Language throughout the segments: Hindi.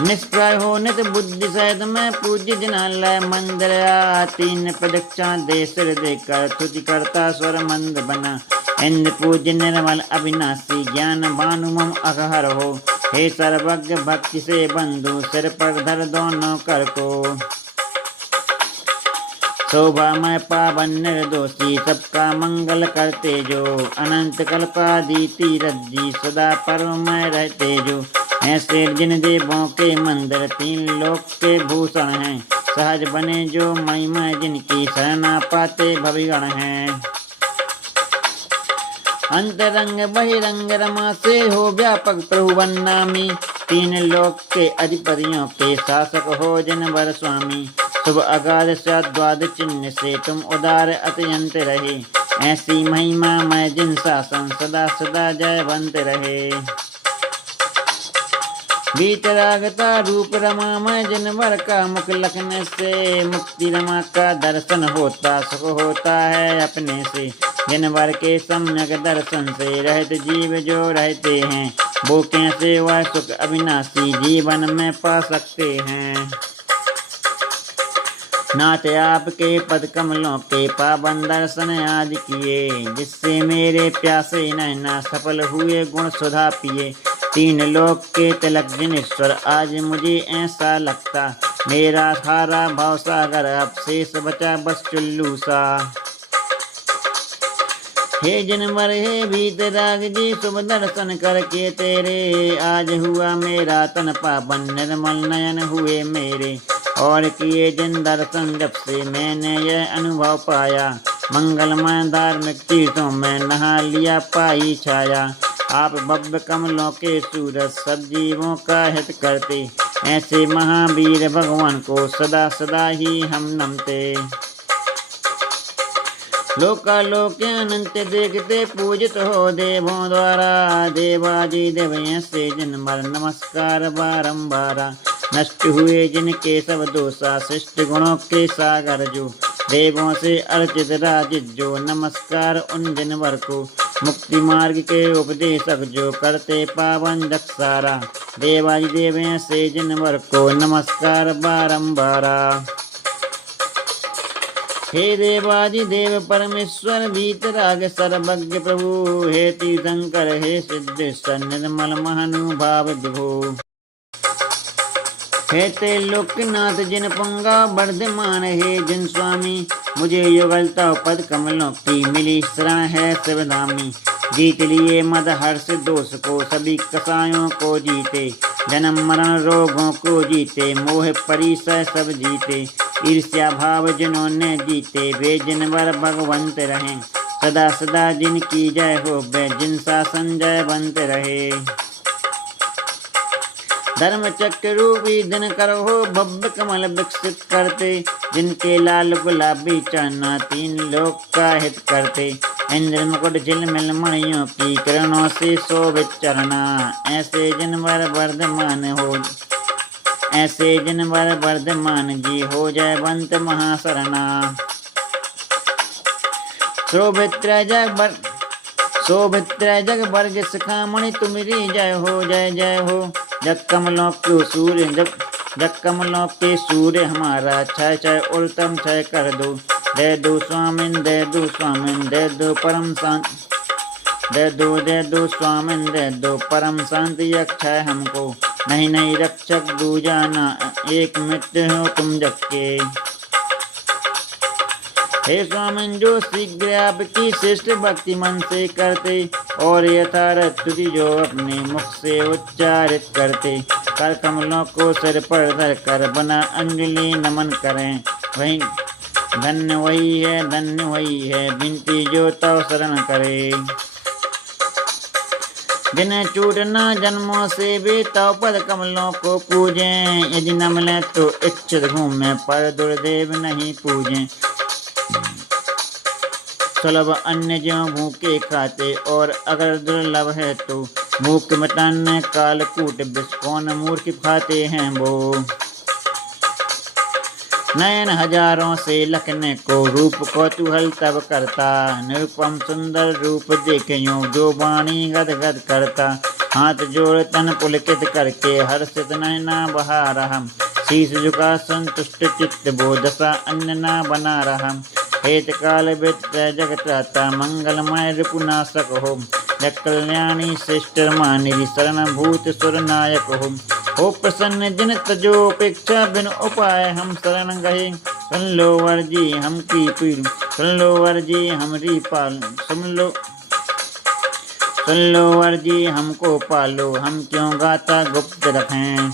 निष्प्रय हो नित बुद्धि सहित में पूज्य जिनालय मंदिर आ। तीन प्रदक्षिणा दे सिर देकर तुति करता स्वर मंद बना। इंद्र पूज्य निर्मल अविनाशी ज्ञान भानु मम अघहर हो। हे सर्वज्ञ भक्ति से बंधु सिर पर धर दोनों कर को। शोभा मैं पावन निर्दोषी सबका मंगल करते जो। अनंत कल्पादि तीरथ जी सदा पर्व में रहते जो। ऐसे जिन देवों के मंदिर तीन लोक के भूषण हैं। सहज बने जो महिमा जिनकी शरणा पाते भविगण हैं। अंतरंग बहिरंग रमा से हो व्यापक प्रभु बन्नामी। तीन लोक के अधिपतियों के शासक हो जिनवर स्वामी। शुभ अगाध द्वाद चिन्ह से तुम उदार अत्यंत रहे। ऐसी महिमा मैं जिन शासन सदा सदा जयवंत रहे। वीतरागता रूप रमा में जिनवर का मुख लखने से। मुक्ति रमा का दर्शन होता सुख होता है अपने से। जिनवर के सम्यक दर्शन से रहत जीव जो रहते हैं। वो कैसे वह सुख अविनाशी जीवन में पा सकते हैं। नाथ आपके पद कमलों के पावन दर्शन आज किए। जिससे मेरे प्यासे नैना सफल हुए गुण सुधा पिए। तीन लोक के तिलक जिनेश्वर आज मुझे ऐसा लगता। मेरा सारा भाव सागर अब शेष बचा बस चुल्लू सा। हे जिनवर हे वीतराग जी शुभ दर्शन करके तेरे। आज हुआ मेरा तन पावन निर्मल नयन हुए मेरे। और किए जिन दर्शन जब से मैंने यह अनुभव पाया। मंगलमय धार्मिक तीर्थों में नहा लिया पाई छाया। आप भव्य कमलों के सूरज सब जीवों का हित करते। ऐसे महावीर भगवान को सदा सदा ही हम नमते। लोकालोक अनंत देखते पूजित हो देवों द्वारा। देवादि देवयं से जिनवर नमस्कार बारंबारा। नष्ट हुए जिनके सब दोषा शिष्ट गुणों के सागर जो। देवों से अर्चित राजित जो नमस्कार उन जिनवर को। मुक्ति मार्ग के उपदेशक जो करते पावन दक्षारा। देवादि देवयं से जिनवर को नमस्कार बारंबारा। हे देवादि देव परमेश्वर वीतराग सर्वज्ञ प्रभु। हे तीर्थंकर हे सिद्धेश्वर निर्मल महानुभाव विभो। हे त्रिलोकनाथ जिन पुंगा वर्धमान हे जिन स्वामी। मुझे युगलता पद कमलों की मिली शरण है शिवधामी। जीत लिए मद हर्ष दोष को सभी कसायों को जीते। जन्म मरण रोगों को जीते मोह परिसय सब जीते। ईर्ष्या भाव जिन्होंने जीते वे जिनवर भगवंत रहें। सदा सदा जिनकी जय हो वे जिन शासन जयवंत रहे। धर्म चक्र रूपी दिन करो भव्य कमल विकसित करते। जिनके लाल गुलाबी चना तीन लोक का हित करते। इंद्र मुकुट झिलमिल मणियों की किरणों से शोभित चरना। ऐसे जिनवर वर्धमान हो ऐसे जिनवर वर्धमान जी हो जयवंत महाशरणा। शोभित्र जग वर्ग शिखामणि तुम्हारी जय हो जय जय हो। जग कमलों के सूर्य हमारा छय छय उल्टम छय कर दो। दे दो स्वामिन दे दो स्वामिन दे दो परम शांत दे दो स्वामिन दे दो परम शांति अक्षय हमको। नहीं नहीं रक्षक दूजाना एक मित्र हो तुम जग के। हे स्वामिन जो शीघ्र आपकी श्रेष्ठ भक्ति मन से करते। और यथार्थ स्तुति जो अपने मुख से उच्चारित करते। कर कमलों को सिर पर धर कर बना अंजलि नमन करें। वही धन्य वही है विनती जो तव शरण करे। जिन्हें चूटना जन्मों से वे तव पद कमलों को पूजें। यदि न मिले तो इच्छित घूमे पर दुर्देव नहीं पूजें। सुलभ अन्य जो भूखे खाते और अगर दुर्लभ है तो भूख मिटाने कालकूट विष कौन मूर्ख खाते हैं वो। नयन हजारों से लखने को रूप कौतूहल तब करता। निरुपम सुंदर रूप देखे जो वाणी गद गद करता। हाथ जोड़ तन पुलकित करके हर्षित नैना बहा रहा। शीश झुका संतुष्ट चित्त वो दशा अन्य ना बना रहा। हेत काल वित्र जगत त्राता मंगलमय रिपुनाशक हो। कल्याणी श्रेष्ठ मानिधि शरण भूत सुर नायक हो प्रसन्न जिन तजोपेक्षा बिन उपाय हम शरण गए। सुन लो वर्जी हम की पीर सुन लो वर्जी हमरी पाल सुन लो वर्जी हमको पालो हम क्यों गाता गुप्त रखें।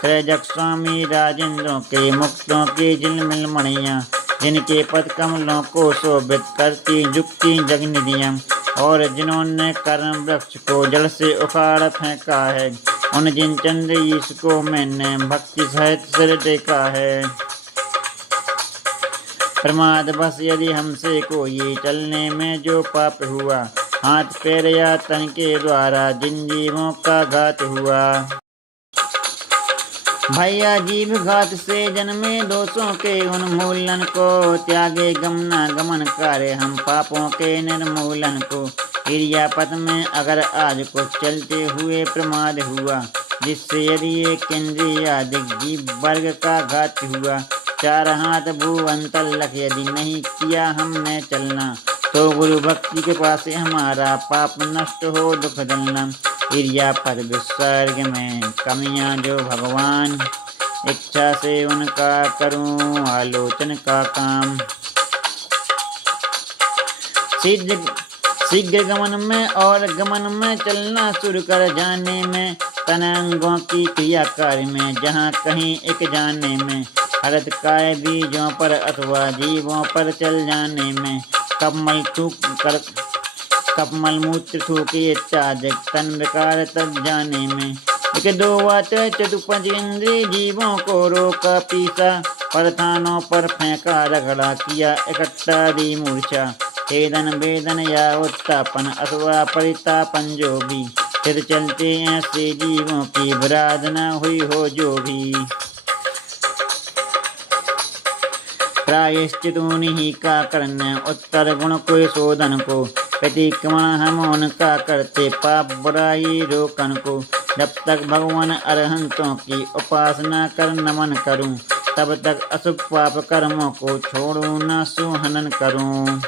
त्रैजक स्वामी राजेंद्रों के मुक्तों के झिलमिल मणियाँ जिनके पद कमलों को शोभित करती झुकती जगनिधियाँ और जिन्होंने कर्म वृक्ष को जड़ से उखाड़ फेंका है उन जिन चंद्र ईश को मैंने भक्ति सहित सिर टेका है। प्रमाद बस यदि हमसे कोई चलने में जो पाप हुआ हाथ पैर या तन के द्वारा जिन जीवों का घात हुआ। भैया जीव घात से जन्मे दोषों के उन्मूलन को त्यागे गमना गमन कार्य हम पापों के निर्मूलन को। इरियापत में अगर आज कुछ चलते हुए प्रमाद हुआ जिससे यदि एक इंद्रियादिक जीव वर्ग का घात हुआ। चार हाथ भुवंतर लख यदि नहीं किया हमने चलना तो गुरु भक्ति के पास हमारा पाप नष्ट हो दुख दलना। इरियापत विसर्ग में कमियां जो भगवान इच्छा से उनका करूं आलोचन का काम। शीघ्र गमन में और गमन में चलना शुरू कर जाने में तन अंगों की क्रिया कार्य में जहाँ कहीं एक जाने में। हरद काय बीजों पर अथवा जीवों पर चल जाने में कपमल मूत्र थूके इत्यादि तन विकार तब जाने में। एक दो बात चतुपंच इंद्रिय जीवों को रोका पीसा परथानों पर फेंका रगड़ा किया इकट्ठा दी मूर्छा। छेदन वेदन या उत्तापन अथवा परितापन जो भी फिर चलते ऐसे जीवों की विराधना हुई हो जो भी। प्रायश्चित उन्हीं का करने उत्तर गुण को शोधन को प्रतिक्रमण हम उनका करते पाप बुराई रोकन को। जब तक भगवान अरहंतों की उपासना कर नमन करूं तब तक अशुभ पाप कर्मों को छोड़ू न सुहनन करूं।